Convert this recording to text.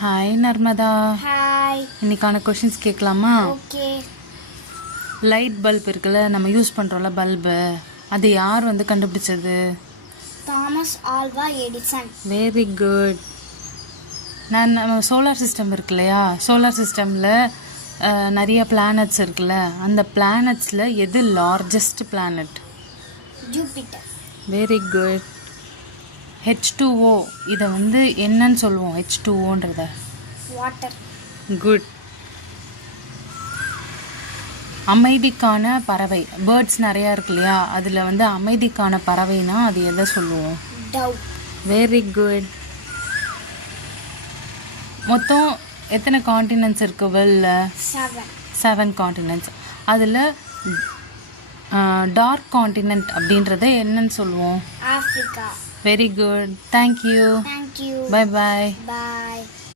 Hi Narmada. Hi. இன்னைக்கான questions கேட்கலாமா? Okay. Light bulb இருக்குல்ல, நம்ம யூஸ் பண்ணுறோம்ல பல்பு, அது யார் கண்டுபிடிச்சது? Thomas Alva Edison. Very good. நம்ம சோலார் சிஸ்டம் இருக்கு இல்லையா, சோலார் சிஸ்டமில் நிறைய பிளானட்ஸ் இருக்குல்ல, அந்த பிளானட்ஸில் எது largest planet? Jupiter. Very good. H2O இதை என்னன்னு சொல்லுவோம்? H2Oன்றத வாட்டர். குட். அமைதிக்கான பறவை, பேர்ட்ஸ் நிறையா இருக்கு இல்லையா, அதில் அமைதிக்கான பறவைனா அது எதை சொல்லுவோம்? டவ். Very good. மொத்தம் எத்தனை காண்டினென்ட்ஸ் இருக்குது வேர்ல்டில்? 7 காண்டினென்ட்ஸ். அதில் டார்க் காண்டினென்ட் அப்படின்றத என்னன்னு சொல்லுவோம்? Africa. Very good. Thank you. Thank you. Bye bye. பாய்.